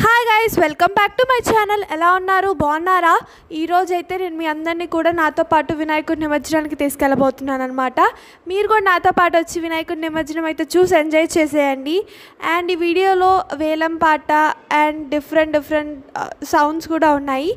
Hi guys, welcome back to my channel. ఎలా ఉన్నారు? బాగున్నారా? ఈరోజు అయితే నేను మీ అందరినీ కూడా నాతో పాటు వినాయకుడి నిమజ్జనానికి తీసుకెళ్ళబోతున్నాను అనమాట. మీరు కూడా నాతో పాటు వచ్చి వినాయకుడి నిమజ్జనం అయితే చూసి ఎంజాయ్ చేసేయండి. అండ్ ఈ వీడియోలో వేలం పాట అండ్ డిఫరెంట్ సౌండ్స్ కూడా ఉన్నాయి.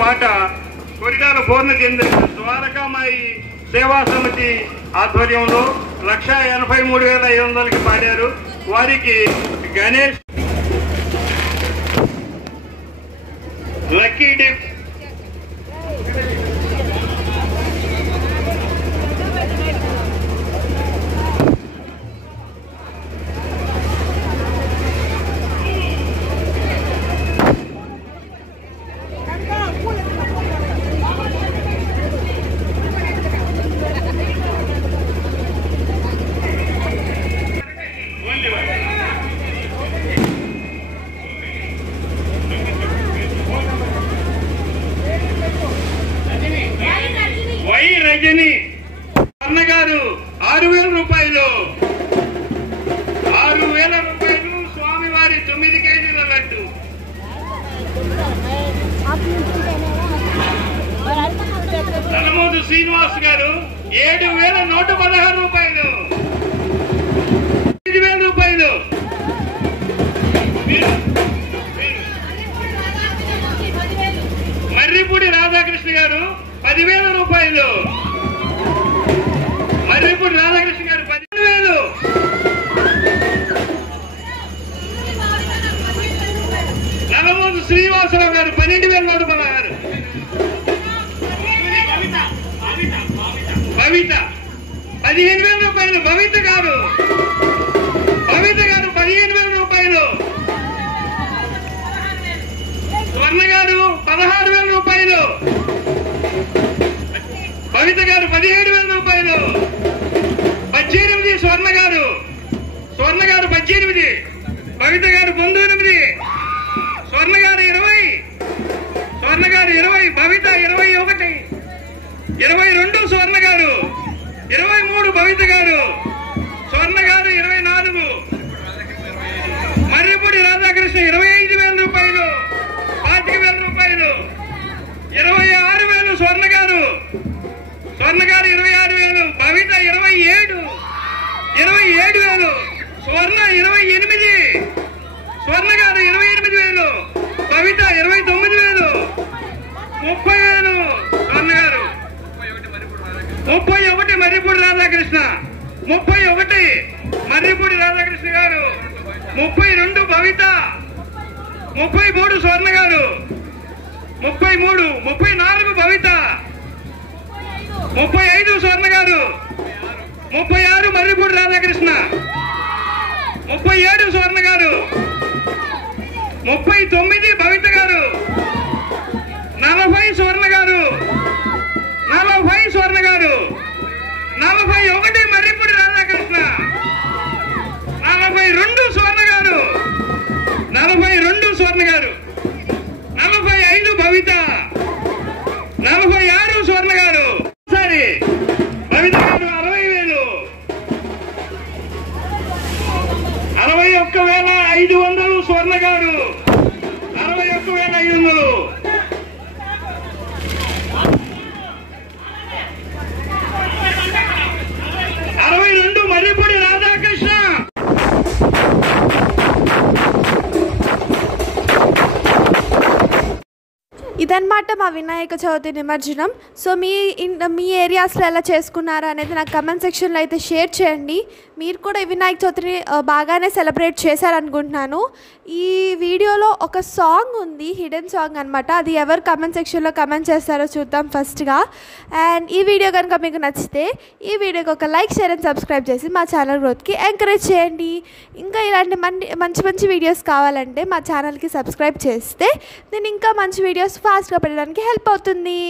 పాట కొరిగాల పూర్ణ చెందిన ద్వారకామాయి సేవా సమితి ఆధ్వర్యంలో 1,83,500కి పాడారు. వారికి గణేష్ లక్కీ డిప్ రజని అన్నగారు 6,000 రూపాయలు. 6,000 రూపాయలు స్వామివారి 9 కేజీల లడ్డు. నలమూదు శ్రీనివాస్ గారు 7,116 రూపాయలు. 5,000 రూపాయలు. మర్రిపూడి రాధాకృష్ణ గారు 10,000 రూపాయలు. మర్రిపూడి రాధాకృష్ణ గారు 10,000. నలమూదు శ్రీనివాసరావు గారు 12,116. భవిత 15,000 రూపాయలు. భవిత గారు 15,000 రూపాయలు. స్వర్ణ గారు 16,000 రూపాయలు. భవిత గారు 17,000 రూపాయలు. 18 స్వర్ణ గారు 18. భవిత గారు 19. స్వర్ణ గారు 20. భవిత 21. 22 స్వర్ణ గారు. 23 భవిత గారు. స్వర్ణ గారు 24. మర్రిపూడి రాధాకృష్ణ 25,000 రూపాయలు. 25,000 రూపాయలు. 26,000 స్వర్ణ గారు. 26,000. భవిత 27,000. స్వర్ణ 28. స్వర్ణ గారు 28,000. భవిత 29,000. 30,000 స్వర్ణ గారు. 31 మర్రిపూడి రాధాకృష్ణ. 31 మర్రిపూడి రాధాకృష్ణ గారు. 32 భవిత. 33 స్వర్ణ గారు. 34 భవిత. 35 స్వర్ణ గారు. 36 మర్రిపూడి రాధాకృష్ణ. 37 స్వర్ణ గారు. 39 భవిత గారు. 40 స్వర్ణ గారు. 40 స్వర్ణ గారు. 41 మర్రిపూడి రాధాకృష్ణ. 42 స్వర్ణ గారు. 42 స్వర్ణ గారు. 45 భవిత. 46 స్వర్ణ గారు. సరే భవిత గారు 60,000. 61,500 స్వర్ణ గారు. 61,500. 62 మర్రిపూడి రాధాకృష్ణ. ఇదన్నమాట మా వినాయక చవితి నిమజ్జనం. సో మీ ఏరియాస్లో ఎలా చేసుకున్నారా అనేది నాకు కమెంట్ సెక్షన్లో అయితే షేర్ చేయండి. మీరు కూడా ఈ వినాయక చవితిని బాగానే సెలబ్రేట్ చేశారనుకుంటున్నాను. ఈ వీడియోలో ఒక సాంగ్ ఉంది, హిడెన్ సాంగ్ అనమాట. అది ఎవరు కమెంట్ సెక్షన్లో కమెంట్ చేస్తారో చూద్దాం ఫస్ట్గా. అండ్ ఈ వీడియో కనుక మీకు నచ్చితే ఈ వీడియోకి ఒక లైక్, షేర్ అండ్ సబ్స్క్రైబ్ చేసి మా ఛానల్ గ్రోత్కి ఎంకరేజ్ చేయండి. ఇంకా ఇలాంటి మంచి వీడియోస్ కావాలంటే మా ఛానల్కి సబ్స్క్రైబ్ చేస్తే నేను ఇంకా మంచి వీడియోస్ ఫాస్ట్గా పెట్టడానికి హెల్ప్ అవుతుంది.